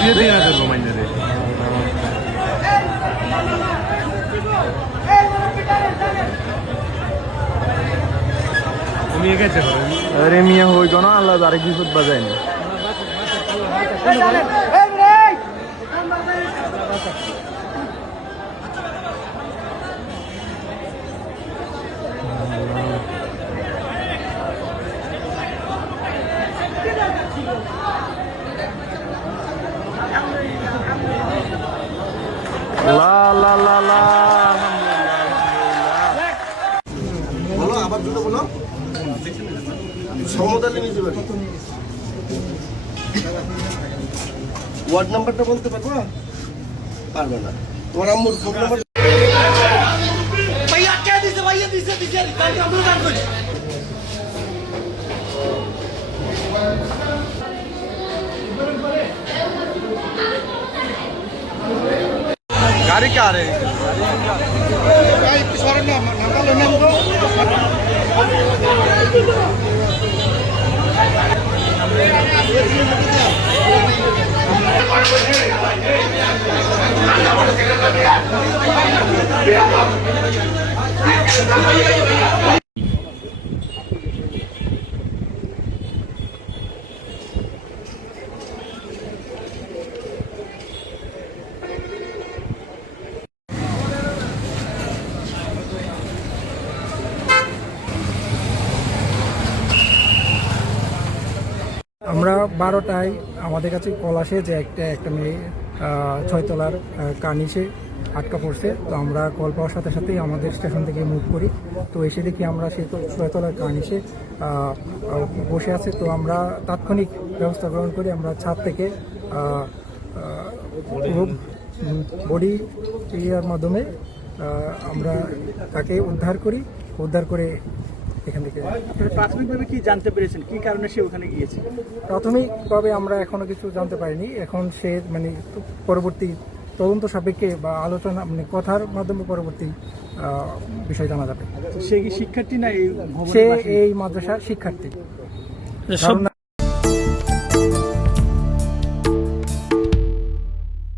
দিয়ে দিয়ে না দেবো মাইনে রে তুমি গেছে আরে মিয়া হই কোন আল্লাহ আরেক বিপদ বাজায়নি লা লা লা লা বলো আবার দুটো বলো সমতালে নিতে পারি ওয়ার্ড নাম্বারটা বলতে পারবো না পারবে না তোমার আম্মুর ফোন নাম্বার ভাইয়া কে দিছে ভাইয়া দিছে কালকে আমরা দান করি गाड़ी क्या रहे আমরা 12টায় আমাদের কাছে কল আসে যে একটা মেয়ে 6 তলার কার্নিশে আটকা পড়ছে। তো আমরা কল পাওয়ার সাথে সাথেই আমাদের স্টেশন থেকে মুভ করি। তো এসে দেখি আমরা সেই 6 তলার কার্নিশে বসে আছে। তো আমরা তাৎক্ষণিক ব্যবস্থা গ্রহণ করি। আমরা ছাদ থেকে বডি এরিয়ার মাধ্যমে আমরা তাকে উদ্ধার করে এখান থেকে। প্রাথমিকভাবে কি জানতে পেরেছেন কি কারণে সে ওখানে গিয়েছে? প্রাথমিকভাবে আমরা এখনো কিছু জানতে পারিনি। এখন সে পরবর্তী তদন্ত সাপেক্ষে বা আলোচনা কথার মাধ্যমে পরবর্তী বিষয় জানা যাবে। সে কি শিক্ষার্থী না সে এই মাদ্রাসার শিক্ষার্থী।